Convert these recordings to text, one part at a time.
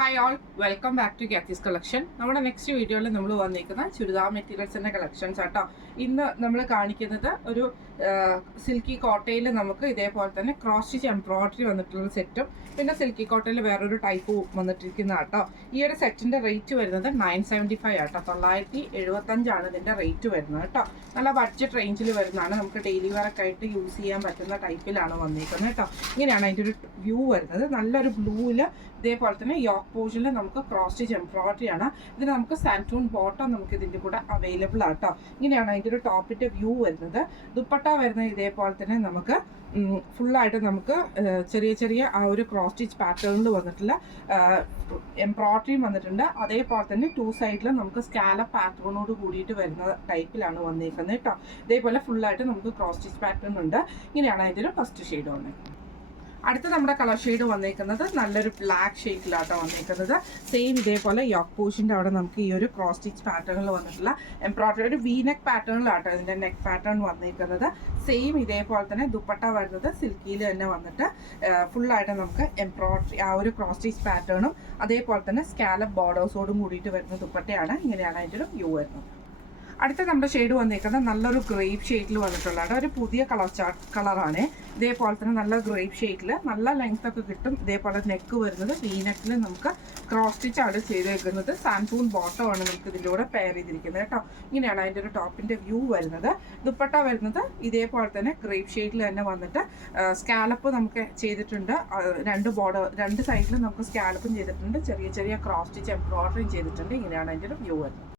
Hi all, welcome back to Kathy's collection. നമ്മുടെ next വീഡിയോയിൽ നമ്മൾ വന്നിരിക്കുന്ന ചുരിദാർ മെറ്റീരിയൽസിൻ്റെ കളക്ഷൻസ് ആട്ടോ. ഇന്ന് നമ്മൾ കാണിക്കുന്നത് ഒരു സിൽക്കി കോട്ടയിൽ നമുക്ക് ഇതേപോലെ തന്നെ ക്രോസ് സ്റ്റിച്ച് എംബ്രോയിഡറി വന്നിട്ടുള്ള സെറ്റും പിന്നെ സിൽക്കി കോട്ടയിൽ വേറൊരു ടൈപ്പ് വന്നിട്ടിരിക്കുന്ന ആട്ടോ. ഈ ഒരു സെറ്റിൻ്റെ റേറ്റ് വരുന്നത് 975 ആട്ടോ. 975 ഇതിൻ്റെ റേറ്റ് വരുന്നത് കേട്ടോ. നല്ല ബഡ്ജറ്റ് റേഞ്ചിൽ വരുന്നതാണ്. നമുക്ക് ഡെയിലി വെയറൊക്കെ ആയിട്ട് യൂസ് ചെയ്യാൻ പറ്റുന്ന ടൈപ്പിലാണ് വന്നിരിക്കുന്നത് കേട്ടോ. ഇങ്ങനെയാണ് അതിൻ്റെ ഒരു വ്യൂ വരുന്നത്. നല്ലൊരു ബ്ലൂവിൽ ഇതേപോലെ തന്നെ യോക്ക് പോർഷനിൽ നമുക്ക് ക്രോസ് സ്റ്റിച്ച് എംബ്രോയിഡറി ആണ്. ഇതിന് നമുക്ക് സാൻറ്റൂൺ ബോട്ടം നമുക്ക് ഇതിൻ്റെ കൂടെ അവൈലബിൾ ആട്ടോ. ഇങ്ങനെയാണ് അതിൻ്റെ ഒരു ടോപ്പിൻ്റെ വ്യൂ വരുന്നത്. ദുപ്പട്ട വരുന്നത് ഇതേപോലെ തന്നെ നമുക്ക് ഫുള്ളായിട്ട് നമുക്ക് ചെറിയ ചെറിയ ആ ഒരു ക്രോസ് സ്റ്റിച്ച് പാറ്റേണിൽ വന്നിട്ടുള്ള എംബ്രോയിഡറിയും വന്നിട്ടുണ്ട്. അതേപോലെ തന്നെ ടു സൈഡിലും നമുക്ക് സ്കാലപ്പ് പാറ്റേണോട് കൂടിയിട്ട് വരുന്ന ടൈപ്പിലാണ് വന്നിരിക്കുന്നത് കേട്ടോ. ഇതേപോലെ ഫുള്ളായിട്ട് നമുക്ക് ക്രോസ് സ്റ്റിച്ച് പാറ്റേൺ ഉണ്ട്. ഇങ്ങനെയാണ് അതിൻ്റെ ഒരു ഫസ്റ്റ് ഷെയ്ഡ് വന്നിരിക്കുന്നത്. അടുത്ത നമ്മുടെ കളർ ഷെയ്ഡ് വന്നേക്കുന്നത് നല്ലൊരു ബ്ലാക്ക് ഷെയ്ഡിലാട്ടോ വന്നേക്കുന്നത്. സെയിം ഇതേപോലെ യോക്ക് പോർഷൻ്റെ അവിടെ നമുക്ക് ഈ ഒരു ക്രോസ് സ്റ്റിച്ച് പാറ്റേണിൽ വന്നിട്ടുള്ള എംബ്രോയിഡറി ഒരു വി നെക്ക് പാറ്റേണിലാട്ടോ ഇതിൻ്റെ നെക്ക് പാറ്റേൺ വന്നേക്കുന്നത്. സെയിം ഇതേപോലെ തന്നെ ദുപ്പട്ട വരുന്നത് സിൽക്കിയിൽ തന്നെ വന്നിട്ട് ഫുള്ളായിട്ട് നമുക്ക് എംബ്രോയിഡറി ആ ഒരു ക്രോസ് സ്റ്റിച്ച് പാറ്റേണും അതേപോലെ തന്നെ സ്കാലപ്പ് ബോർഡേഴ്സോടും കൂടിയിട്ട് വരുന്ന ദുപ്പട്ടയാണ്. ഇങ്ങനെയാണ് അതിൻ്റെ ഒരു വ്യൂ വരുന്നത്. അടുത്ത നമ്മുടെ ഷെയ്ഡ് വന്നിരിക്കുന്നത് നല്ലൊരു ഗ്രേപ്പ് ഷെയ്ഡിൽ വന്നിട്ടുള്ളതാണ്. ഒരു പുതിയ കളറാണ്. ഇതേപോലെ തന്നെ നല്ല ഗ്രേപ്പ് ഷെയ്ഡിൽ നല്ല ലെങ്ത് ഒക്കെ കിട്ടും. ഇതേപോലെ നെക്ക് വരുന്നത് വി നെക്കിൽ നമുക്ക് ക്രോസ് സ്റ്റിച്ച് ആണ് ചെയ്തേക്കുന്നത്. സാൻറ്റൂൺ ബോട്ടമാണ് നമുക്ക് ഇതിൻ്റെ കൂടെ പെയർ ചെയ്തിരിക്കുന്നത് കേട്ടോ. ഇങ്ങനെയാണ് അതിൻ്റെ ഒരു ടോപ്പിൻ്റെ വ്യൂ വരുന്നത്. ദുപ്പട്ട വരുന്നത് ഇതേപോലെ തന്നെ ഗ്രേപ്പ് ഷെയ്ഡിൽ തന്നെ വന്നിട്ട് സ്കാലപ്പ് നമുക്ക് ചെയ്തിട്ടുണ്ട്. രണ്ട് സൈഡിലും നമുക്ക് സ്കാലപ്പും ചെയ്തിട്ടുണ്ട്. ചെറിയ ചെറിയ ക്രോസ് സ്റ്റിച്ച് എംബ്രോയിഡറിയും ചെയ്തിട്ടുണ്ട്. ഇങ്ങനെയാണ് അതിൻ്റെ ഒരു വ്യൂ വരുന്നത്.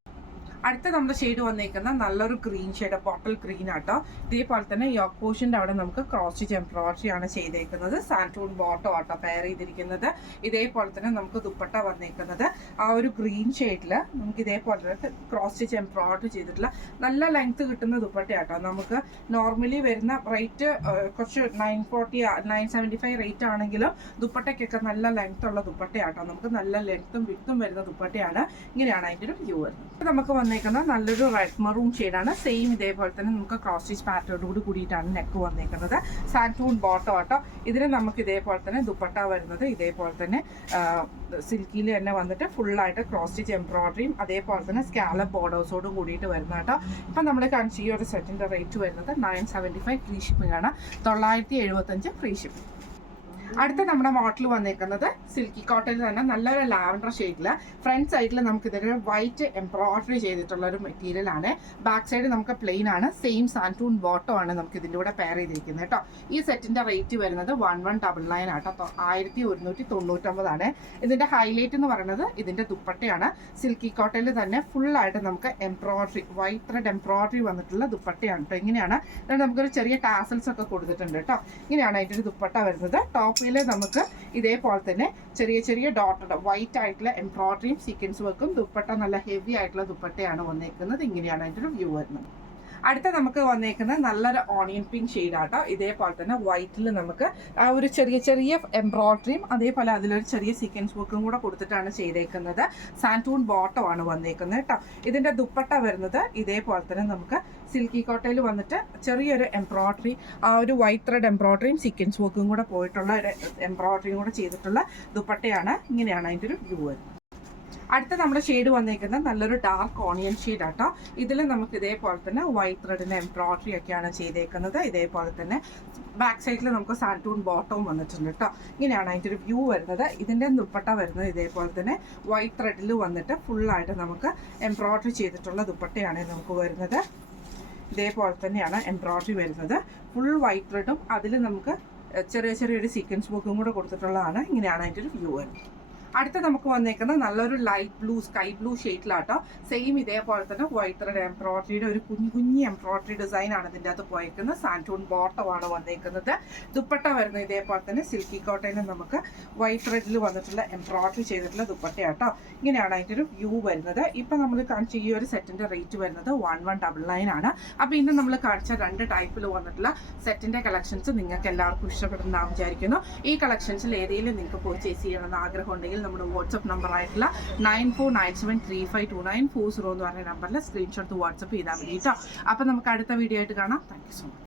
അടുത്ത നമ്മുടെ ഷെയ്ഡ് വന്നിരിക്കുന്ന നല്ലൊരു ഗ്രീൻ ഷെയ്ഡ്, ബോട്ടിൽ ഗ്രീൻ ആട്ടോ. ഇതേപോലെ തന്നെ യോക്ക് പോർഷൻ്റെ അവിടെ നമുക്ക് ക്രോസ് സ്റ്റിച്ച് എംബ്രോയിഡറി ആണ് ചെയ്തേക്കുന്നത്. സാൻറ്റൂൺ ബോട്ടോ ആട്ടോ പെയർ ചെയ്തിരിക്കുന്നത്. ഇതേപോലെ തന്നെ നമുക്ക് ദുപ്പട്ട വന്നിരിക്കുന്നത് ആ ഒരു ഗ്രീൻ ഷെയ്ഡിൽ നമുക്ക് ഇതേപോലെ ക്രോസ് സ്റ്റിച്ച് എംബ്രോയിഡറി ചെയ്തിട്ടുള്ള നല്ല ലെങ്ത് കിട്ടുന്ന ദുപ്പട്ടയാട്ടോ. നമുക്ക് നോർമലി വരുന്ന റേറ്റ് കുറച്ച് 975 റേറ്റ് ആണെങ്കിലും ദുപ്പട്ടയ്ക്കൊക്കെ നല്ല ലെങ്ത് ഉള്ള ദുപ്പട്ടയാട്ടോ. നമുക്ക് നല്ല ലെങ്ത്തും വിട്ടും വരുന്ന ദുപ്പട്ടയാണ്. ഇങ്ങനെയാണ് അതിൻ്റെ ഒരു വ്യൂ വരുന്നത്. നമുക്ക് വന്നേക്കുന്നത് നല്ലൊരു റെഡ് മറൂൺ ഷെയ്ഡാണ്. സെയിം ഇതേപോലെ തന്നെ നമുക്ക് ക്രോസ് സ്റ്റിച്ച് പാറ്റേണോട് കൂടിയിട്ടാണ് നെക്ക് വന്നേക്കുന്നത്. സാൻറ്റൂൺ ബോട്ടം ആട്ടോ. ഇതിന് നമുക്ക് ഇതേപോലെ തന്നെ ദുപ്പട്ട വരുന്നത് ഇതേപോലെ തന്നെ സിൽക്കിയിൽ തന്നെ വന്നിട്ട് ഫുള്ളായിട്ട് ക്രോസ് സ്റ്റിച്ച് എംബ്രോയിഡറിയും അതേപോലെ തന്നെ സ്കാലപ്പ് ബോർഡേഴ്സോടും കൂടിയിട്ട് വരുന്ന കേട്ടോ. ഇപ്പം നമ്മൾ കാണിച്ച ഈ ഒരു സെറ്റിൻ്റെ റേറ്റ് വരുന്നത് 975 ഫ്രീ ഷിപ്പിംഗ് ആണ്. 975 ഫ്രീ ഷിപ്പിംഗ്. അടുത്ത നമ്മുടെ മോഡൽ വന്നേക്കുന്നത് സിൽക്കി കോട്ടണിൽ തന്നെ നല്ലൊരു ലാവൻഡർ ഷെയ്ഡിൽ ഫ്രണ്ട് സൈഡിൽ നമുക്ക് ഇതൊരു വൈറ്റ് എംബ്രോയിഡറി ചെയ്തിട്ടുള്ള ഒരു മെറ്റീരിയൽ ആണ്. ബാക്ക് സൈഡ് നമുക്ക് പ്ലെയിൻ ആണ്. സെയിം സാൻറ്റൂൺ ബോട്ടോ ആണ് നമുക്ക് ഇതിൻ്റെ കൂടെ പെയർ ചെയ്തിരിക്കുന്നത് കേട്ടോ. ഈ സെറ്റിൻ്റെ റേറ്റ് വരുന്നത് 1199 ആട്ടോ. 1199 ആണ്. ഇതിൻ്റെ ഹൈലൈറ്റ് എന്ന് പറയുന്നത് ഇതിൻ്റെ ദുപ്പട്ടയാണ്. സിൽക്കി കോട്ടണിൽ തന്നെ ഫുള്ളായിട്ട് നമുക്ക് എംബ്രോയിഡറി വൈറ്റ് ത്രെഡ് എംബ്രോയിഡറി വന്നിട്ടുള്ള ദുപ്പട്ടയാണ് കേട്ടോ. ഇങ്ങനെയാണ് നമുക്കൊരു ചെറിയ ടാസൽസ് ഒക്കെ കൊടുത്തിട്ടുണ്ട് കേട്ടോ. ഇങ്ങനെയാണ് അതിൻ്റെ ഒരു ദുപ്പട്ട വരുന്നത്. ടോപ്പ് നമുക്ക് ഇതേപോലെ തന്നെ ചെറിയ ചെറിയ ഡോട്ടഡ് വൈറ്റ് ആയിട്ടുള്ള എംബ്രോയിഡറിയും സീക്വൻസ് വർക്കും ദുപ്പട്ട നല്ല ഹെവി ആയിട്ടുള്ള ദുപ്പട്ടയാണ് വന്നേക്കുന്നത്. ഇങ്ങനെയാണ് അതിൻ്റെ ഒരു വ്യൂ വരുന്നത്. അടുത്ത നമുക്ക് വന്നേക്കുന്നത് നല്ലൊരു ഓണിയൻ പിങ്ക് ഷെയ്ഡാട്ടോ. ഇതേപോലെ തന്നെ വൈറ്റിൽ നമുക്ക് ആ ഒരു ചെറിയ ചെറിയ എംബ്രോയിഡറിയും അതേപോലെ അതിലൊരു ചെറിയ സീക്വൻസ് വർക്കും കൂടെ കൊടുത്തിട്ടാണ് ചെയ്തേക്കുന്നത്. സാൻറ്റൂൺ ബോട്ടം ആണ് വന്നേക്കുന്നത് കേട്ടോ. ഇതിൻ്റെ ദുപ്പട്ട വരുന്നത് ഇതേപോലെ തന്നെ നമുക്ക് സിൽക്കി കോട്ടയിൽ വന്നിട്ട് ചെറിയൊരു എംബ്രോയിഡറി ആ ഒരു വൈറ്റ് ത്രെഡ് എംബ്രോയിഡറിയും സീക്വൻസ് വർക്കും കൂടെ പോയിട്ടുള്ള ഒരു എംബ്രോയിഡറിയും കൂടെ ചെയ്തിട്ടുള്ള ദുപ്പട്ടയാണ്. ഇങ്ങനെയാണ് അതിൻ്റെ ഒരു വ്യൂ വരുന്നത്. അടുത്ത നമ്മുടെ ഷെയ്ഡ് വന്നേക്കുന്നത് നല്ലൊരു ഡാർക്ക് ഓണിയൻ ഷെയ്ഡ് ആട്ടോ. ഇതിൽ നമുക്ക് ഇതേപോലെ തന്നെ വൈറ്റ് ത്രെഡിൻ്റെ എംബ്രോയിഡറി ഒക്കെയാണ് ചെയ്തേക്കുന്നത്. ഇതേപോലെ തന്നെ ബാക്ക് സൈഡിൽ നമുക്ക് സാൻറ്റൂൺ ബോട്ടവും വന്നിട്ടുണ്ട് കേട്ടോ. ഇങ്ങനെയാണ് അതിൻ്റെ ഒരു വ്യൂ വരുന്നത്. ഇതിൻ്റെ ദുപ്പട്ട വരുന്നത് ഇതേപോലെ തന്നെ വൈറ്റ് ത്രെഡിൽ വന്നിട്ട് ഫുള്ളായിട്ട് നമുക്ക് എംബ്രോയിഡറി ചെയ്തിട്ടുള്ള ദുപ്പട്ടയാണ് നമുക്ക് വരുന്നത്. ഇതേപോലെ തന്നെയാണ് എംബ്രോയിഡറി വരുന്നത്. ഫുൾ വൈറ്റ് ത്രെഡും അതിൽ നമുക്ക് ചെറിയ ചെറിയൊരു സീക്വൻസ് ബുക്കും കൂടെ കൊടുത്തിട്ടുള്ളതാണ്. ഇങ്ങനെയാണ് അതിൻ്റെ ഒരു വ്യൂ വരുന്നത്. അടുത്ത നമുക്ക് വന്നേക്കുന്നത് നല്ലൊരു ലൈറ്റ് ബ്ലൂ സ്കൈ ബ്ലൂ ഷെയ്ഡിലാട്ടോ. സെയിം ഇതേപോലെ തന്നെ വൈറ്റ് ത്രെഡ് എംബ്രോയിഡറിയുടെ ഒരു കുഞ്ഞു എംബ്രോയിഡറി ഡിസൈൻ ആണ് ഇതിൻ്റെ അകത്ത് പോയേക്കുന്നത്. സാൻറ്റൂൺ ബോട്ടമാണ് വന്നേക്കുന്നത്. ദുപ്പട്ട വരുന്നത് ഇതേപോലെ തന്നെ സിൽക്കി കോട്ടയിൽ നമുക്ക് വൈറ്റ് ത്രെഡിൽ വന്നിട്ടുള്ള എംബ്രോയിഡറി ചെയ്തിട്ടുള്ള ദുപ്പട്ടയാട്ടോ. ഇങ്ങനെയാണ് അതിൻ്റെ ഒരു വ്യൂ വരുന്നത്. ഇപ്പം നമ്മൾ കാണിച്ച ഈ ഒരു സെറ്റിൻ്റെ റേറ്റ് വരുന്നത് 1199 ആണ്. അപ്പോൾ ഇന്ന് നമ്മൾ കാണിച്ച രണ്ട് ടൈപ്പിൽ വന്നിട്ടുള്ള സെറ്റിൻ്റെ കളക്ഷൻസ് നിങ്ങൾക്ക് എല്ലാവർക്കും ഇഷ്ടപ്പെടുന്നതാണെന്ന് വിചാരിക്കുന്നു. ഈ കളക്ഷൻസിൽ ഏതെങ്കിലും നിങ്ങൾക്ക് പർച്ചേസ് ചെയ്യണമെന്ന് ആഗ്രഹം ഉണ്ടെങ്കിൽ നമ്മുടെ വാട്സപ്പ് നമ്പർ ആയിട്ടുള്ള 9497352940 എന്ന് പറഞ്ഞ നമ്പറിൽ സ്ക്രീൻഷോട്ട് വാട്സപ്പ് ചെയ്താൽ മതി കേട്ടോ. അപ്പം നമുക്ക് അടുത്ത വീഡിയോ ആയിട്ട് കാണാം. Thank you so much.